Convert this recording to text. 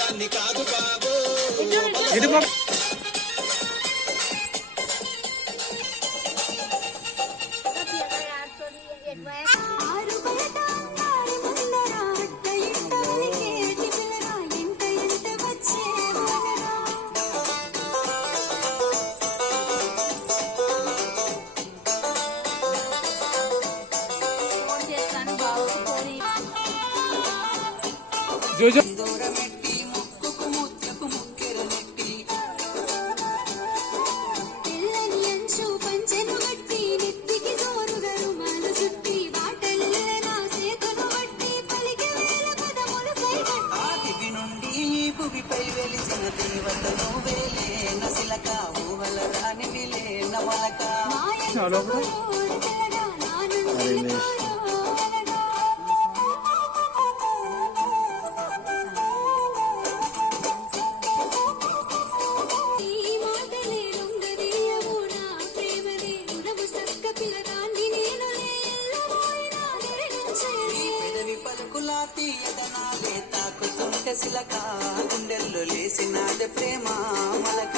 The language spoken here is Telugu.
చిన్నదాన్ని కాదు బాబు. జోజో భూమిపై వెలిసిన దేవతను వేలే నసిలక ఊహల రాని విలే నవలక తీయదనాలే తాకుతుంటే సిలక గుండెల్లో లేసినాదే ప్రేమ మలక.